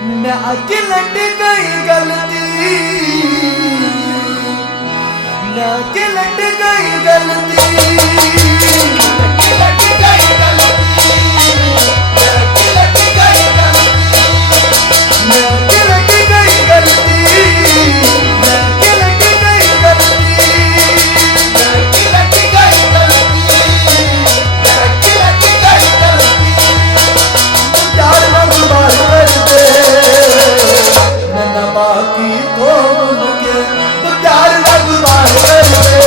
मैं आके लट गई गलती, मैं आके लट गई गलती, लट गई गलती, मैं आके लट गई गलती, मैं आके लट गई गलती, मैं आके लट गई गलती, मैं आके लट गई गलती, मैं आके लट गई गलती। प्यार रंग बार कर दे बाकी खोल के, तो प्यार रघुबार कर दे,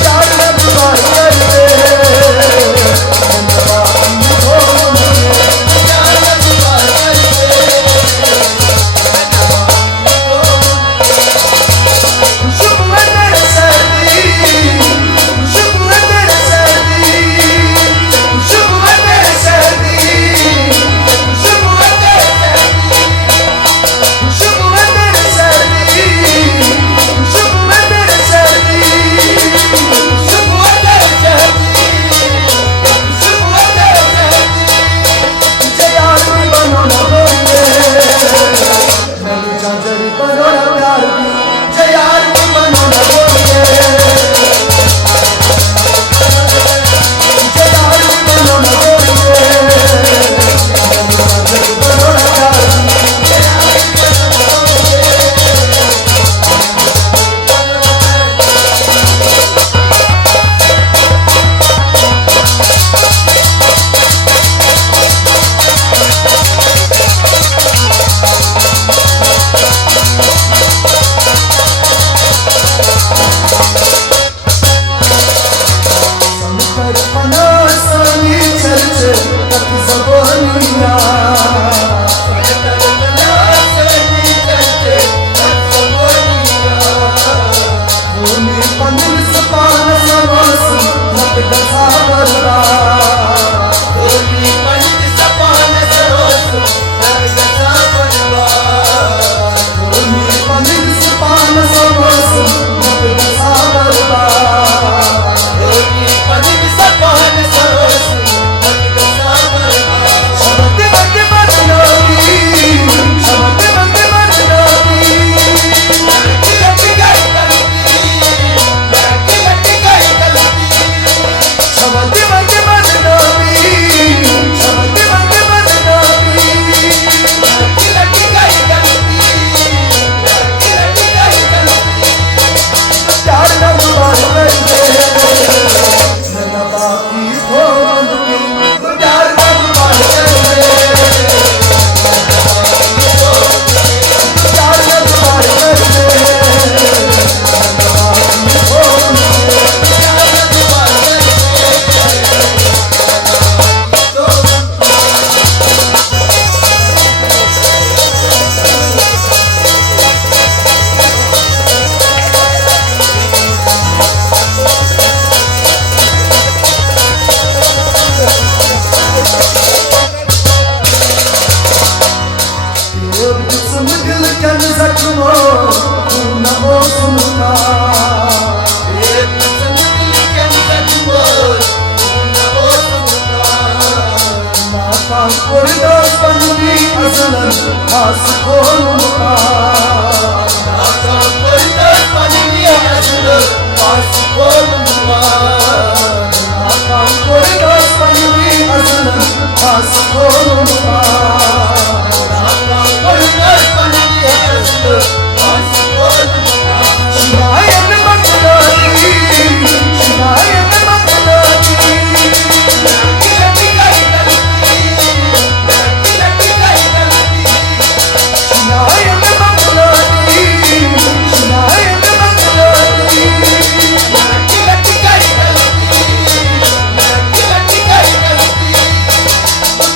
प्यार रघुबार कर दे, बाकी खोल के, प्यार रघुबार कर दे, शुभ है तेरा सर्दी, शुभ है तेरा सर्दी, शुभ है तेरा सर्दी,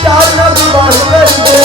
प्यार रघुबार कर दे।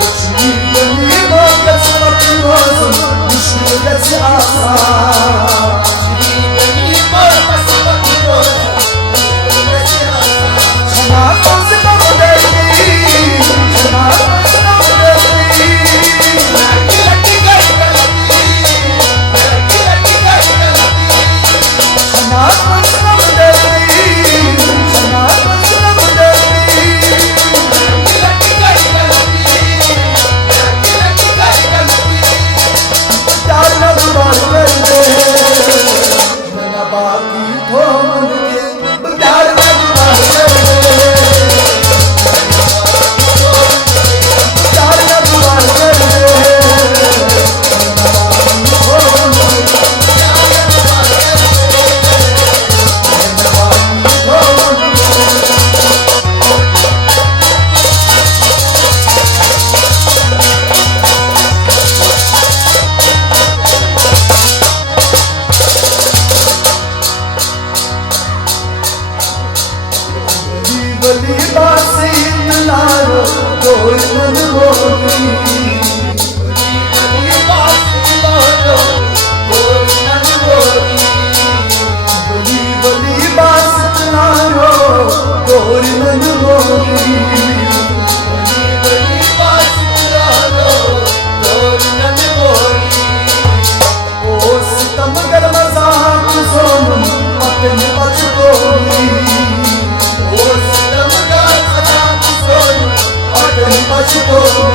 लक्ष्मी बनी मगज पटरोज मुश्किलच आसान क्षमा कसम दर्दी क्षमा कसम दर्दी क्षमा कसम दर्दी क्षमा कसम दर्दी प्यार न दुबार कर दे मना बाकी थोन के प्यार न दुबार कर दे प्यार न दुबार कर दे बली बासी लारो कोई मन होगी बली बासी लारो कोई मन होगी बली बली बासी लारो कोई मन होगी बली बली बासी लारो कोई मन होगी ओ सितम कर मजाक सोन अपने पछतोगी ओ सितम कर मजाक सोन अपने पछतोगी